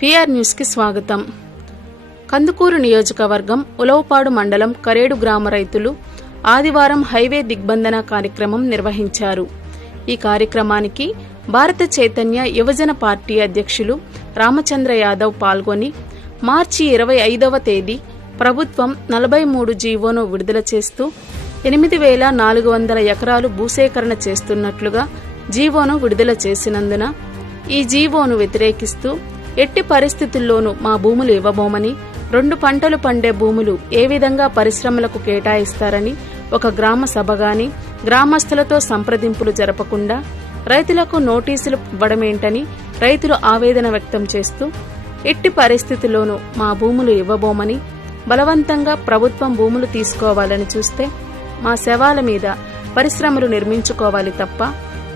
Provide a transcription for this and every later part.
PR news కి స్వాగతం. కందుకూరు నియోజకవర్గం ఉలవపాడు మండలం కరేడు గ్రామ రైతులు ఆదివారం హైవే దిగ్బంధన కార్యక్రమం నిర్వహించారు. ఈ కార్యక్రమానికి భారత చైతన్య యువజన పార్టీ అధ్యక్షులు రామచంద్ర యాదవ్ పాల్గొని మార్చి 25వ తేదీ ప్రభుత్వం 43 జీవోను విడుదల చేస్తూ 8,400 ఎకరాలు భూసేకరణ చేస్తున్నట్లుగా జీవోను విడుదల చేసినందున ఈ జీవోను వ్యతిరేకిస్తూ ఎట్టి పరిస్థితుల్లోనూ మా భూములు ఇవ్వబోమని, 2 పంటలు పండే భూములు ఏ విధంగా పరిశ్రమలకు కేటాయిస్తారని ఒక గ్రామ సభ గాని గ్రామస్తులతో సంప్రదింపులు జరపకుండా రైతులకు నోటీసులు ఇవ్వడమేంటని రైతులు ఆవేదన వ్యక్తం చేస్తూ ఎట్టి పరిస్థితుల్లోనూ మా భూములు ఇవ్వబోమని, బలవంతంగా ప్రభుత్వం భూములు తీసుకోవాలని చూస్తే మా శవాల మీద పరిశ్రమలు నిర్మించుకోవాలి తప్ప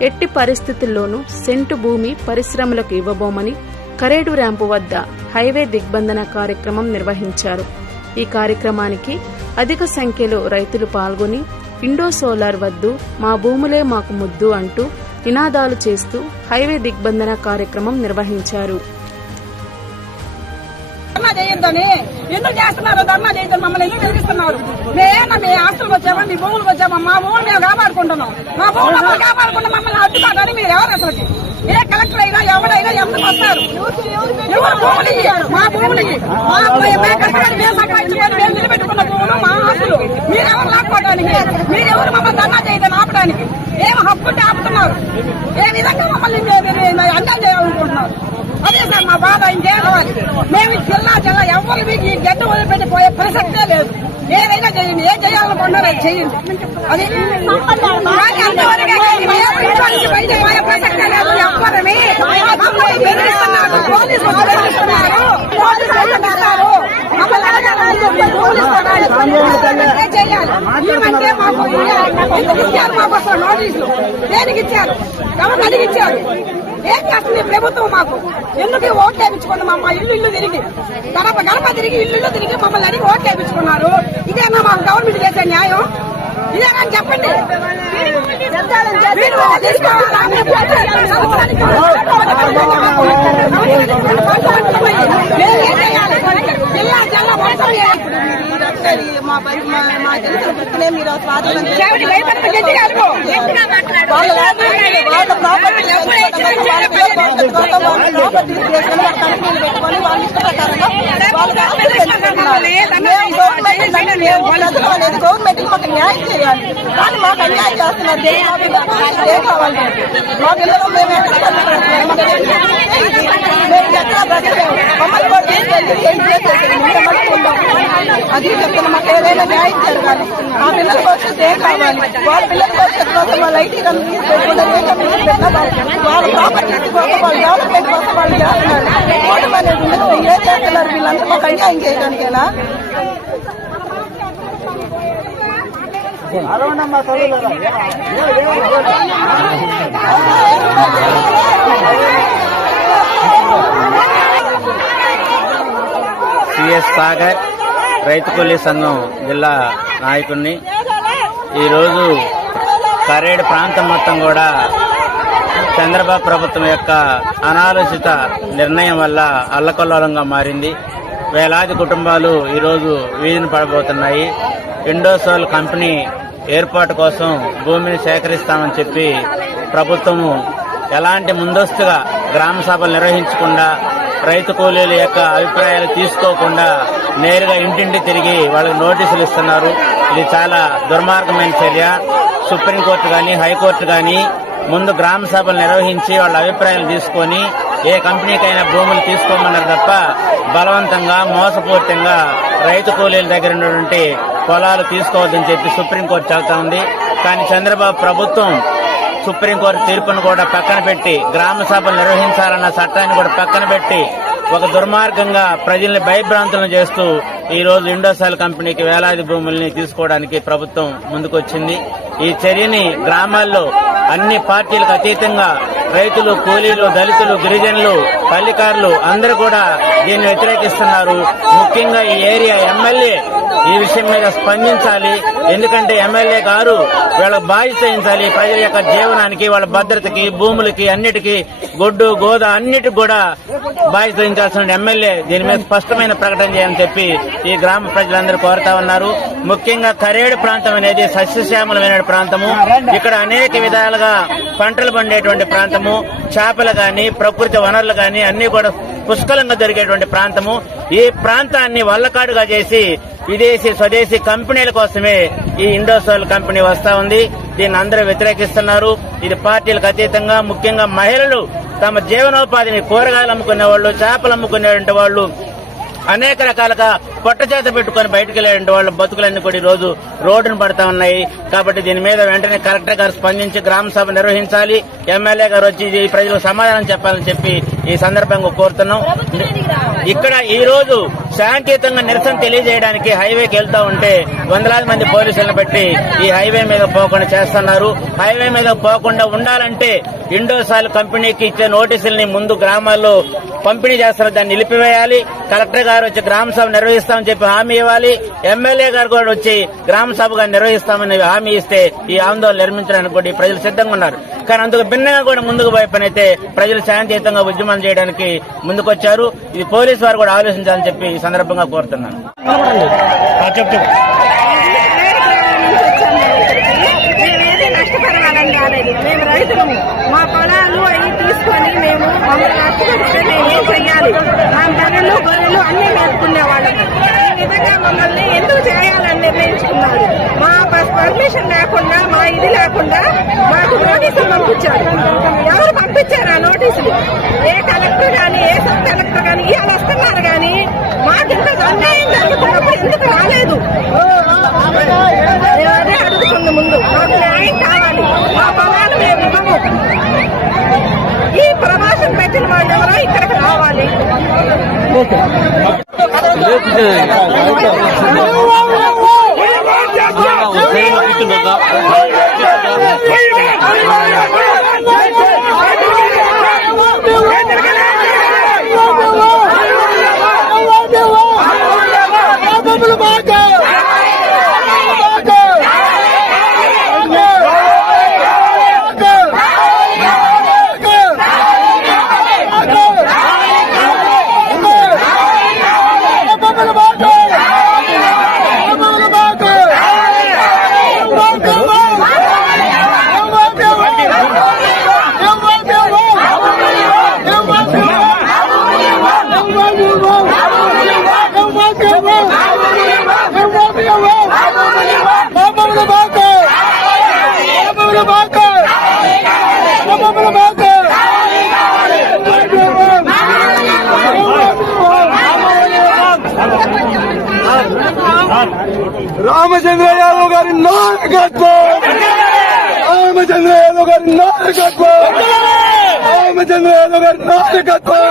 ఎట్టి పరిస్థితుల్లోనూ సెంటు భూమి పరిశ్రమలకు ఇవ్వబోమని కరేడు ర్యాంపు వద్ద హైవే దిగ్బంధన కార్యక్రమం నిర్వహించారు. ఈ కార్యక్రమానికి అధిక సంఖ్యలో రైతులు పాల్గొని ఇండో సోలార్ వద్దు, మా భూములే మాకు ముద్దు అంటూ నినాదాలు చేస్తూ హైవే దిగ్బంధన కార్యక్రమం నిర్వహించారు. ఎందుకు చేస్తున్నారు? ధర్నా చేయడం మమ్మల్ని ఎందుకు నిలిపిస్తున్నారు? మేమేనా మీ ఆస్తులు వచ్చామా, మీ భూములు వచ్చామా? మా భూములు మేము కాపాడుకుంటున్నాం. మా భూములు కాపాడుకుంటే మమ్మల్ని అడ్డుకోవడానికి మీరు ఎవరు? అసలు ఏ కలెక్టర్ అయినా ఎవరైనా ఎందుకు వస్తారు? ఎవరు భూములు? మా భూములు మేము సంపాదించుకొని మేము నిలబెట్టుకున్న భూములు మా ఆస్తులు మీరెవరు లాక్కోవడానికి? మీరెవరు మమ్మల్ని ధర్నా చేయడం ఆపడానికి? ఏం హక్కుంటే ఆపుతున్నారు? ఏ విధంగా మమ్మల్ని అన్యాయం చేయాలనుకుంటున్నారు? అదే సార్ మా బాధ. ఇంకేవాలి మేము జిల్లా ఎవరు మీకు ఈ గడ్డ వదిలిపెట్టిపోయే ప్రసక్తే లేదు. ఏదైనా చేయండి, ఏం చేయాలనుకుంటున్నారో అది చేయండి. అది బయట పోయే ప్రసక్తే లేదు. ఎవరని బెదిరిస్తున్నారు, పోలీసులు బెదిరిస్తున్నారు, ఏమంటే మాకు ఎందుకు ఇచ్చారు? మాకు అసలు నోటీసులు దేనికి ఇచ్చారు? ఎవరు అడిగిచ్చారు? ఏం చేస్తుంది ప్రభుత్వం? మాకు ఎందుకు ఓట్లు వేయించుకున్నాం? మా ఇల్లు తిరిగి గడప తిరిగి ఇల్లు తిరిగి మమ్మల్ని అడిగి ఓట్లు వేయించుకున్నారు. ఇదేనా మాకు గవర్నమెంట్ చేసే న్యాయం? ఇదేనా చెప్పండి. మా తెలిసిన వృత్తినే మీరు గవర్నమెంట్ మాకు న్యాయం చేయాలి. కానీ మాకు అన్యాయం చేస్తున్నారు. ఏం కావాలి? మా పిల్లలు మేము అది చెప్తున్నా. మాకు ఏదైనా న్యాయం జరగాలి. మా పిల్లల భవిష్యత్తు ఏం కావాలి? వాళ్ళ పిల్లల భవిష్యత్తు కోసం వాళ్ళ ఐటీ కంపెనీ వాళ్ళ ప్రాపర్టీస్ కోసం వాళ్ళ డెవలప్మెంట్ కోసం వాళ్ళు చేస్తున్నారు. ఓటమి అనేది ఏం చేస్తున్నారు? వీళ్ళందరూ మాకు అన్యాయం చేయడానికేనా? సిఎస్ సాగర్ రైతు కూలీ సంఘం జిల్లా నాయకుడిని. ఈరోజు కరేడు ప్రాంతం మొత్తం కూడా చంద్రబాబు ప్రభుత్వం యొక్క అనాలోచిత నిర్ణయం వల్ల అల్లకల్లోలంగా మారింది. వేలాది కుటుంబాలు ఈరోజు వీధిని పడబోతున్నాయి. ఇండోసోల్ కంపెనీ ఏర్పాటు కోసం భూమిని సేకరిస్తామని చెప్పి ప్రభుత్వము ఎలాంటి ముందస్తుగా గ్రామ సభలు నిర్వహించకుండా, రైతు కూలీల యొక్క అభిప్రాయాలు తీసుకోకుండా నేరుగా ఇంటింటి తిరిగి వాళ్ళకి నోటీసులు ఇస్తున్నారు. ఇది చాలా దుర్మార్గమైన చర్య. సుప్రీంకోర్టు కానీ హైకోర్టు కానీ ముందు గ్రామ సభలు నిర్వహించి వాళ్ళ అభిప్రాయాలు తీసుకొని ఏ కంపెనీకైనా భూములు తీసుకోమన్నారు తప్ప బలవంతంగా మోసపూరితంగా రైతు కూలీల దగ్గర ఉన్నటువంటి పొలాలు తీసుకోవద్దని చెప్పి సుప్రీంకోర్టు చెబుతా ఉంది. కానీ చంద్రబాబు ప్రభుత్వం సుప్రీంకోర్టు తీర్పును కూడా పక్కన పెట్టి గ్రామ సభలు నిర్వహించాలన్న చట్టాన్ని కూడా పక్కన పెట్టి ఒక దుర్మార్గంగా ప్రజల్ని భయభ్రాంతులను చేస్తూ ఈ రోజు ఇండోసాల్ కంపెనీకి వేలాది భూముల్ని తీసుకోవడానికి ప్రభుత్వం ముందుకొచ్చింది. ఈ చర్యని గ్రామాల్లో అన్ని పార్టీలకు అతీతంగా రైతులు, కూలీలు, దళితులు, గిరిజనులు, పల్లికారులు అందరూ కూడా దీన్ని వ్యతిరేకిస్తున్నారు. ముఖ్యంగా ఈ ఏరియా ఎమ్మెల్యే ఈ విషయం మీద స్పందించాలి. ఎందుకంటే ఎమ్మెల్యే గారు వీళ్ళకి బాధ్యత వహించాలి. ప్రజల యొక్క జీవనానికి, వాళ్ళ భద్రతకి, భూములకి, అన్నిటికీ గొడ్డు గోద అన్నిటికి కూడా బాధ్యత వహించాల్సిన ఎమ్మెల్యే దీని మీద స్పష్టమైన ప్రకటన చేయాలని చెప్పి ఈ గ్రామ ప్రజలందరూ కోరుతా ఉన్నారు. ముఖ్యంగా కరేడు ప్రాంతం అనేది సస్యశ్యామలమైన ప్రాంతము. ఇక్కడ అనేక విధాలుగా పంటలు పండేటువంటి ప్రాంతము. చేపలు గాని, ప్రకృతి వనరులు గాని అన్ని కూడా పుష్కలంగా దొరికేటువంటి ప్రాంతము. ఈ ప్రాంతాన్ని వల్లకాడుగా చేసి విదేశీ స్వదేశీ కంపెనీల కోసమే ఈ ఇండోసోల్ కంపెనీ వస్తా ఉంది. దీన్ని అందరూ వ్యతిరేకిస్తున్నారు. ఇది పార్టీలకు అతీతంగా ముఖ్యంగా మహిళలు తమ జీవనోపాధిని కూరగాయలు అమ్ముకునే వాళ్ళు, చేపలు అమ్ముకునేటువంటి వాళ్ళు, అనేక రకాలుగా పొట్ట చేత పెట్టుకుని బయటకు వెళ్లేటువంటి వాళ్ళ బతుకులన్నీ కూడా ఈ రోజు రోడ్డును పడతా ఉన్నాయి. కాబట్టి దీని మీద వెంటనే కలెక్టర్ గారు స్పందించి గ్రామ సభ నిర్వహించాలి. ఎమ్మెల్యే గారు వచ్చి ప్రజలకు సమాధానం చెప్పాలని చెప్పి ఈ సందర్భంగా కోరుతున్నాం. ఇక్కడ ఈ రోజు శాంతియుతంగా నిరసన తెలియజేయడానికి హైవేకి వెళ్తా ఉంటే వందలాది మంది పోలీసులను పెట్టి ఈ హైవే మీద పోకుండా చేస్తున్నారు. హైవే మీద పోకుండా ఉండాలంటే ఇండోసాల్ కంపెనీకి ఇచ్చే నోటీసుల్ని ముందు గ్రామాల్లో పంపిణీ చేస్తారు, దాన్ని నిలిపివేయాలి. కలెక్టర్ గారు వచ్చి గ్రామ సభ నిర్వహిస్తామని చెప్పి హామీ ఇవ్వాలి. ఎమ్మెల్యే గారు కూడా వచ్చి గ్రామ సభగా నిర్వహిస్తామని హామీ ఇస్తే ఈ ఆందోళన నిర్మించడానికి కూడా ప్రజలు సిద్ధంగా ఉన్నారు. కానీ అందుకు భిన్నంగా కూడా ముందుకు పోయే పని అయితే ప్రజలు శాంతియుతంగా ఉద్యమం చేయడానికి ముందుకొచ్చారు. ఇది పోలీసు వారు కూడా ఆలోచించాలని చెప్పి ఈ సందర్భంగా కోరుతున్నాను. నష్టపరవాలని రాలేదు. మేము రైతులము. మా పొలాలు అవి తీసుకొని మేము మమ్మల్ని నష్టపరిస్తే మేము ఏం చెయ్యాలి? మా బర్రెలు గొర్రెలు అన్ని మేపుకునేవాళ్ళం. ఈ విధంగా మమ్మల్ని ఎందుకు చేయాలని నిర్ణయించుకున్నారు. మా పర్మిషన్ లేకుండా, మా ఇది లేకుండా మాకు నోటీసులు పంపించారు. ఎవరు పంపించారు ఆ నోటీసులు? ఏ కలెక్టర్ గాని, ఏ సబ్ కలెక్టర్ గాని ఇవాళ వస్తున్నారు గాని మాకు ఇంత అన్యాయం జరుగుతున్నప్పుడు ఎందుకు రాలేదు? అదే అడుగుతుంది. ముందు మాకు న్యాయం కావాలి. మా పొలాలు మేము ఇవ్వము. ఈ ప్రమాసం పెట్టిన వాళ్ళు ఎవరో ఇక్కడికి రావాలి. రామచంద్ర యాదవ్ గారి నాయకత్వం, రామచంద్ర యాదవ్ గారి నాయకత్వం, రామచంద్ర యాదవ్ గారి నాయకత్వం,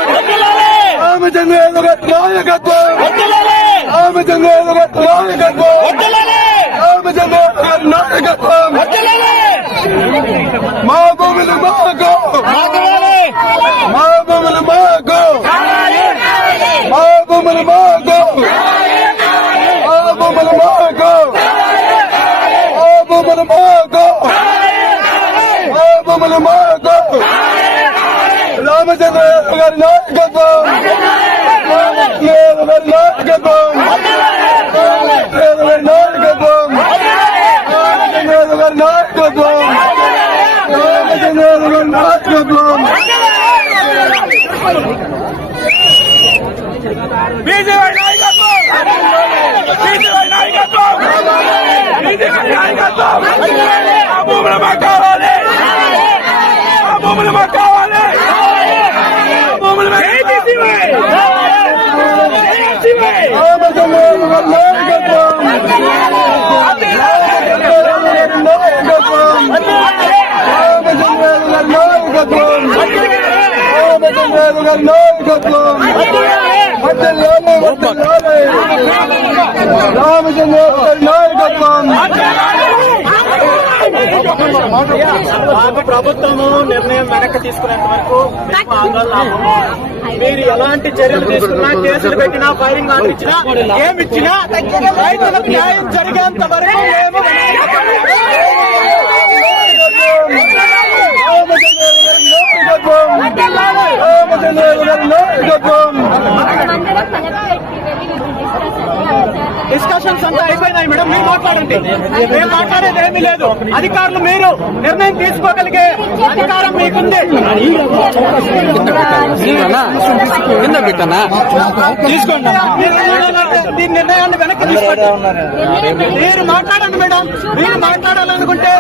రామచంద్ర యాదవ్ గారి నాయకత్వం, రామచంద్ర యాదవ్ గారి నాయకత్వం, రామచంద్ర యాదవ్ గారి నాయకత్వం. మా భూములు మాకు, మా భూములు మాకు, మా భూములు మాకు, రామచంద్ర గారి నాయకత్వం, గారి నాయకత్వం, గారి నాయకత్వం, రామచంద్ర గారి నాయకత్వం, రామచంద్ర గారి నాయకత్వం. బీజేపీ నాయకత్వం, బీజేపీ నాయకత్వం, బీజేపీ నాయకత్వం. ఆ భూములు మాకు కావాలి, ఆ భూములు మాకు కావాలి, ఆ భూములు మాకు రామచంద్ర నాయకత్వం. మాకు ప్రభుత్వము నిర్ణయం వెనక్కి తీసుకునేంత వరకు మేము ఆందోళన ఆపము. మీరు ఎలాంటి చర్యలు తీసుకున్నా, కేసులు పెట్టినా, ఫైరింగ్ ఆర్డర్ ఇచ్చినా, ఏమిచ్చినా రైతులకు న్యాయం జరిగేంత వరకు మేము డిస్కషన్స్ అంతా అయిపోయినాయి మేడం. మీరు మాట్లాడండి, మేము మాట్లాడేది ఏమీ లేదు. అధికారులు మీరు నిర్ణయం తీసుకోగలిగే అధికారం మీకుంది. తీసుకోండి, దీని నిర్ణయాన్ని వెనక్కి తీసుకోండి. మీరు మాట్లాడండి మేడం. మీరు మాట్లాడాలనుకుంటే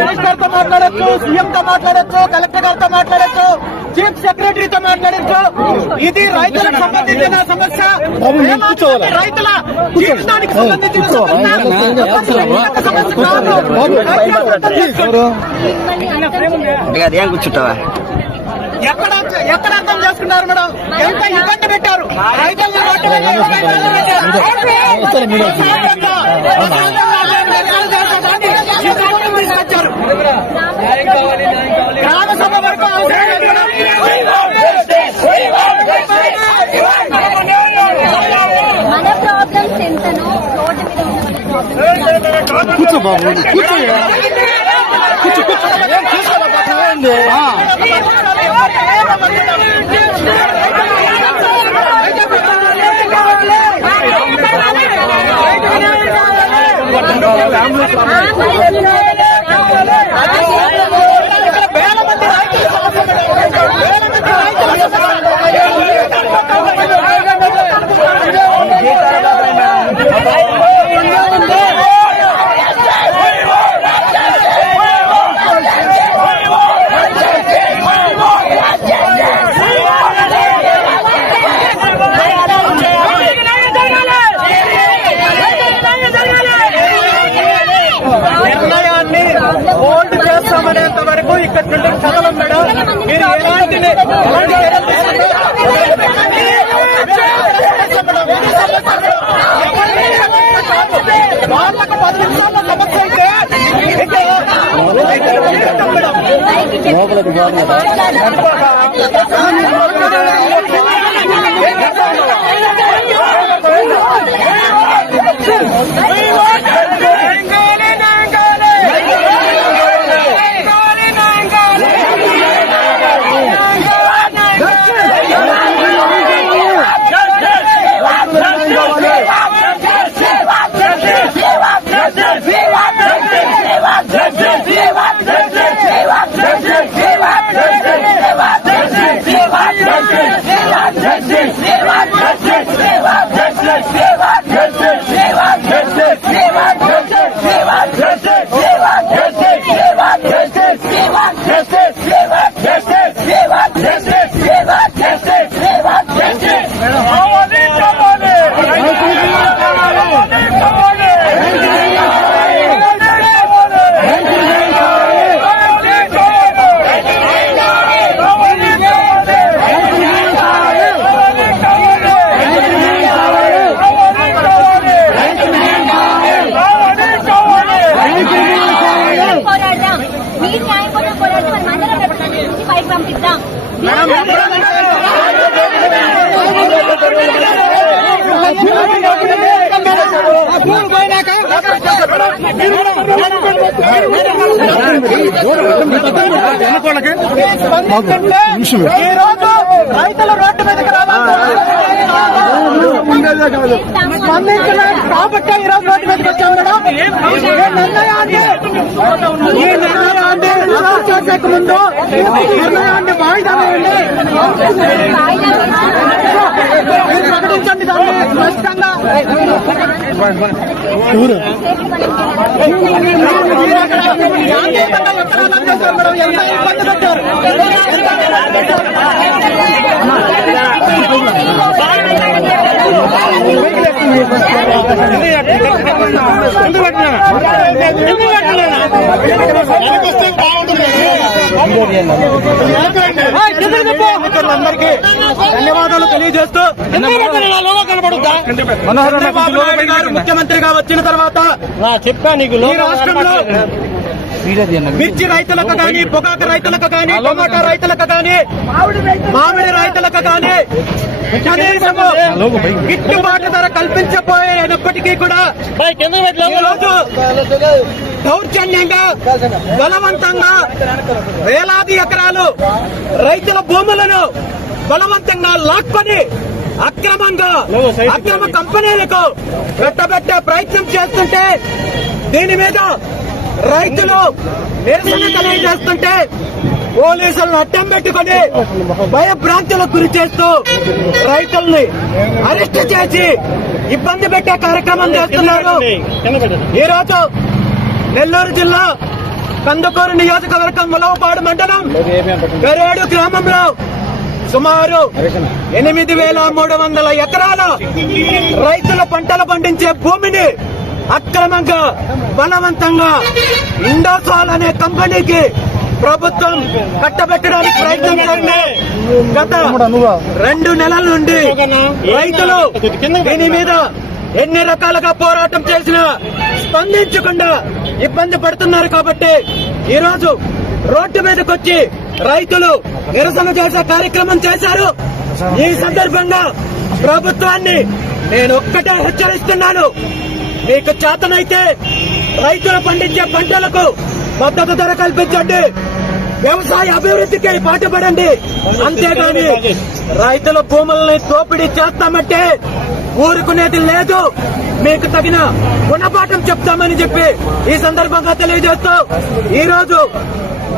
మినిస్టర్ తో మాట్లాడచ్చు, సీఎం తో మాట్లాడచ్చు, కలెక్టర్ గారితో మాట్లాడచ్చు, చీఫ్ సెక్రటరీతో మాట్లాడచ్చు. ఇది రైతులకు సంబంధించిన సమస్య, రైతుల జీవితానికి సంబంధించిన కూర్చుంటావా? ఎక్కడ అర్థం చేసుకున్నారు మేడం? ఎంత ఇబ్బంది పెట్టారు రైతులను, తీసుకొచ్చారు. గ్రామ సభ వరకు మన ప్రాబ్లమ్స్ ఎంతనో రోడ్డు మీద ఉన్న కూర్చో బాబు, కూర్చో హోల్డ్ చేస్తామనేంత వరకు ఇక్కడ నుండి చదవం మేడం. మీరు ఎలాంటి వాళ్ళకు 10 నిమిషాల సమస్య అయితే పంపిద్దాం. ఈ రోజు రైతుల రోడ్డు మీదకి స్పందించలేదు కాబట్టి ఈ రోజు రోడ్డు మీదకి వచ్చాం మేడం. ఈ నిర్ణయాన్ని చేసేక ముందు నిర్ణయాన్ని వాయిదా వేయండి, ప్రకటించండి దాన్ని స్పష్టంగా. ఎంత ఇబ్బంది పెట్టారు. అందరికీ ధన్యవాదాలు తెలియజేస్తూ మనోహర్ నాయుడు గారు ముఖ్యమంత్రిగా వచ్చిన తర్వాత ఈ రాష్ట్రంలో మిర్చి రైతులకు కానీ, పొగాకు రైతులకు కానీ, టమాటా రైతులకు కానీ, మామిడి రైతులకు కానీ కనీసము గిట్టుబాటు ధర కల్పించబోయినప్పటికీ కూడా ఈరోజు దౌర్జన్యంగా, బలవంతంగా వేలాది ఎకరాలు రైతుల భూములను బలవంతంగా లాక్కొని అక్రమంగా అక్రమ కంపెనీలకు పెట్టబెట్టే ప్రయత్నం చేస్తుంటే, దీని మీద రైతులు నిరసన తెలియజేస్తుంటే పోలీసులను అడ్డం పెట్టుకుని భయభ్రాంతులకు గురి చేస్తూ రైతుల్ని అరెస్ట్ చేసి ఇబ్బంది పెట్టే కార్యక్రమం చేస్తున్నారు. ఈరోజు నెల్లూరు జిల్లా కందుకూరు నియోజకవర్గం ములవపాడు మండలం గరేడు గ్రామంలో సుమారు 8,300 ఎకరాల రైతుల పంటలు పండించే భూమిని అక్రమంగా, బలవంతంగా ఇండోసాల్ అనే కంపెనీకి ప్రభుత్వం కట్టబెట్టడానికి ప్రయత్నం చేసింది. గత 2 నెలల నుండి రైతులు దీని మీద ఎన్ని రకాలుగా పోరాటం చేసినా స్పందించకుండా ఇబ్బంది పడుతున్నారు. కాబట్టి ఈరోజు రోడ్డు మీదకి వచ్చి రైతులు నిరసన చేసే కార్యక్రమం చేశారు. ఈ సందర్భంగా ప్రభుత్వాన్ని నేను ఒక్కటే హెచ్చరిస్తున్నాను, మీకు చేతనైతే రైతులు పండించే పంటలకు మద్దతు ధర కల్పించండి, వ్యవసాయ అభివృద్ధికి పాటుపడండి. అంతేగాని రైతుల భూములని దోపిడీ చేస్తామంటే ఊరుకునేది లేదు, మీకు తగిన గుణపాఠం చెప్తామని చెప్పి ఈ సందర్భంగా తెలియజేస్తూ, ఈరోజు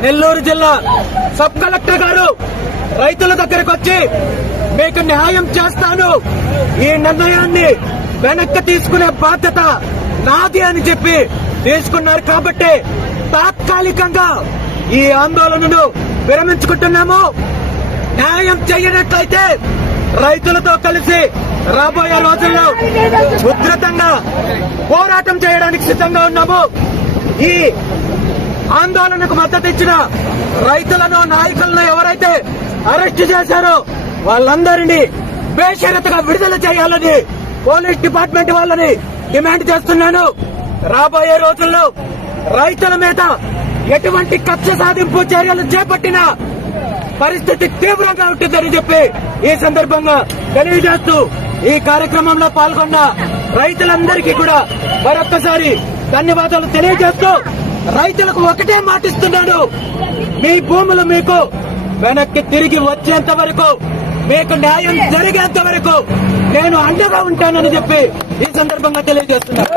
నెల్లూరు జిల్లా సబ్ కలెక్టర్ గారు రైతుల దగ్గరకు వచ్చి మీకు న్యాయం చేస్తాను, ఈ నిర్ణయాన్ని వెనక్కి తీసుకునే బాధ్యత నాది అని చెప్పి తీసుకున్నారు. కాబట్టి తాత్కాలికంగా ఈ ఆందోళనను విరమించుకుంటున్నాము. న్యాయం చేయనట్లయితే రైతులతో కలిసి రాబోయే రోజుల్లో ఉధృతంగా పోరాటం చేయడానికి సిద్ధంగా ఉన్నాము. ఈ ఆందోళనకు మద్దతు ఇచ్చిన రైతులను, నాయకులను ఎవరైతే అరెస్ట్ చేశారో వాళ్ళందరినీ బేషరతుగా విడుదల చేయాలని పోలీస్ డిపార్ట్మెంట్ వాళ్ళని డిమాండ్ చేస్తున్నాను. రాబోయే రోజుల్లో రైతుల మీద ఎటువంటి కక్ష సాధింపు చర్యలు చేపట్టినా పరిస్థితి తీవ్రంగా ఉంటుందని చెప్పి ఈ సందర్భంగా తెలియజేస్తూ, ఈ కార్యక్రమంలో పాల్గొన్న రైతులందరికీ కూడా మరొక్కసారి ధన్యవాదాలు తెలియజేస్తూ, రైతులకు ఒకటే మాటిస్తున్నాను, మీ భూములు మీకు వెనక్కి తిరిగి వచ్చేంత వరకు, మీకు న్యాయం జరిగేంత వరకు నేను అండగా ఉంటానని చెప్పి ఈ సందర్భంగా తెలియజేస్తున్నాను.